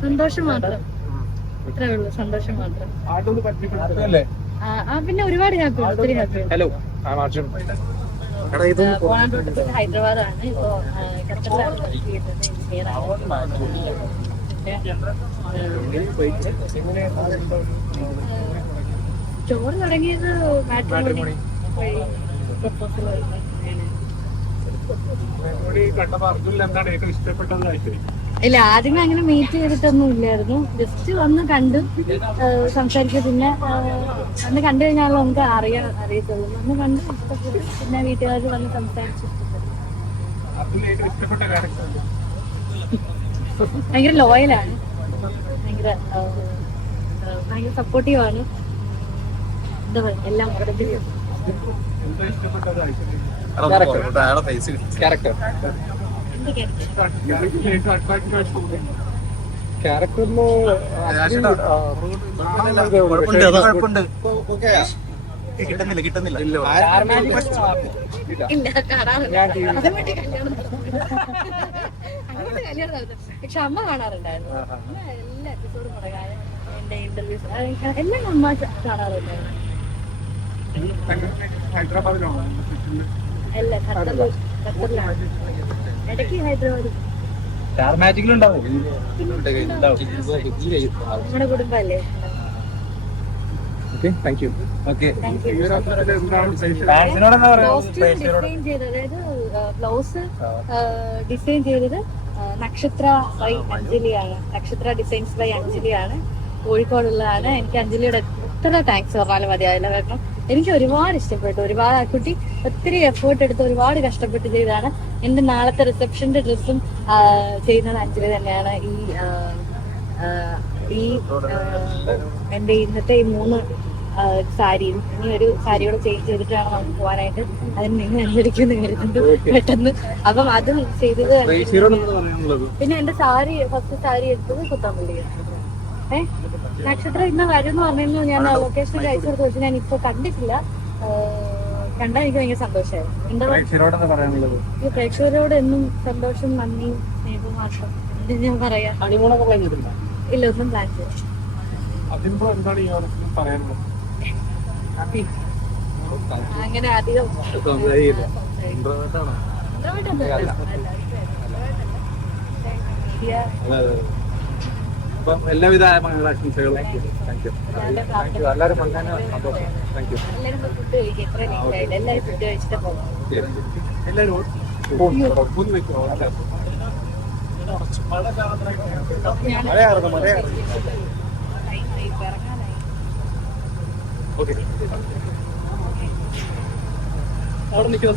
സന്തോഷം മാത്രം. അത്രേ ഉള്ളൂ സന്തോഷം മാത്രം. ആ, പിന്നെ ഒരുപാട് ഹാപ്പി ഒത്തിരി ഹാപ്പി ഹലോ. ഹൈദരാബാദാണ്. ഇപ്പോ ആ, ഖത്തറിലാണ് വർക്ക് ചെയ്യുന്നത് എഞ്ചിനീയർ ചോറ് തുടങ്ങിയത് മാട്രിമോണി വഴി പ്രപ്പോസൽ വഴി അങ്ങനെ. കണ്ടപ്പോ അർജുനിൽ എന്താണ് ഏറ്റവും ഇഷ്ടപ്പെട്ടതായിട്ട് ഇല്ല ആദ്യമേ അങ്ങനെ മീറ്റ് ചെയ്തിട്ടൊന്നും ഇല്ലായിരുന്നു. ജസ്റ്റ് വന്ന് കണ്ടു സംസാരിച്ചു പിന്നെ വന്ന് കണ്ടു കഴിഞ്ഞാൽ നമുക്ക് അറിയാൻ അറിയത്തുള്ളൂ. വന്ന് കണ്ടു പിന്നെ വീട്ടുകാർ വന്ന് സംസാരിച്ചു. ഭയങ്കര ലോയലാണ് ഭയങ്കര ഭയങ്കര സപ്പോർട്ടീവ് ആണ്. എന്താ പറയുക എല്ലാം ക്യാരക്ടർ ക്യാരക്ടറിന് കിട്ടുന്നില്ല കിട്ടുന്നില്ല. പക്ഷെ അമ്മ കാണാറുണ്ടായിരുന്നു. അമ്മ എല്ലാ എപ്പിസോഡും മുടങ്ങാതെ എന്റെ ഇന്റർവ്യൂസ് എല്ലാം അമ്മ കാണാറുണ്ടായിരുന്നു. ഹൈദരാബാദിലാണോ? അല്ല ഖത്തറിലാണ്. ഇടയ്ക്ക് Hyderabad. Star okay thank you okay design ചെയ്തത്. അതായത് ബ്ലൗസ് ഡിസൈൻ ചെയ്തത് നക്ഷത്ര ബൈ അഞ്ജലിയാണ്. നക്ഷത്ര ഡിസൈൻസ് ബൈ അഞ്ജലിയാണ്. കോഴിക്കോടുള്ളതാണ്. എനിക്ക് അഞ്ജലിയുടെ എത്ര താങ്ക്സ് പറഞ്ഞാലും മതിയായില്ല കാരണം എനിക്ക് ഒരുപാട് ഇഷ്ടപ്പെട്ടു. ഒരുപാട് ആ കുട്ടി ഒത്തിരി എഫേർട്ട് എടുത്ത് ഒരുപാട് കഷ്ടപ്പെട്ട് ചെയ്താണ് എന്റെ നാളത്തെ റിസപ്ഷന്റെ ഡ്രസ്സും ചെയ്യുന്നത് അഞ്ജലി തന്നെയാണ്. ഈ ഈ എന്റെ ഇന്നത്തെ ഈ മൂന്ന് സാരിയും ഇനി ഒരു സാരിയോട് ചേഞ്ച് ചെയ്തിട്ടാണ് നമുക്ക് പോകാനായിട്ട് അതിന് നിങ്ങൾ അനുസരിക്കുന്നു കരുതുന്നു പെട്ടെന്ന്. അപ്പം അതും ചെയ്തത് പിന്നെ എന്റെ സാരി ഫസ്റ്റ് സാരി എടുത്തത് കുത്താമ്പള്ളിയാണ്. ഏ? നക്ഷത്രം ഇന്ന് വരുന്നു എന്ന് പറഞ്ഞു ഞാൻ ലൊക്കേഷൻ അയച്ചു കൊടുത്തു വെച്ച് ഞാൻ ഇപ്പൊ കണ്ടിട്ടില്ല. കണ്ടാൽ എനിക്ക് ഭയങ്കര സന്തോഷമായിരുന്നു ഈ പ്രേക്ഷകരോട് എന്നും സന്തോഷം നന്ദി സ്നേഹവും മാത്രം ഞാൻ പറയാ. ഇല്ല ഒന്നും പ്ലാൻ അങ്ങനെ അധികം. സംസാരിക്കില്ല. ആണോ introvert ഒന്നും അല്ല. അല്ല, media അപ്പം എല്ലാവിധ മംഗളാശംസകളും താങ്ക് യു താങ്ക് യു എല്ലാവരും വന്നതിന് സന്തോഷം. താങ്ക് യു എല്ലാവരും ഫുഡ് കഴിക്കും. എത്ര ലേറ്റ് ആയിട്ട് എല്ലാവരും ഫുഡ് കഴിച്ചിട്ട് പോകും. എല്ലാവരും മൂന്ന് വെക്കോ അല്ല. മഴയായിരുന്നു മഴയായിരുന്നു ഓക്കെ. അവിടെ നിൽക്കുന്ന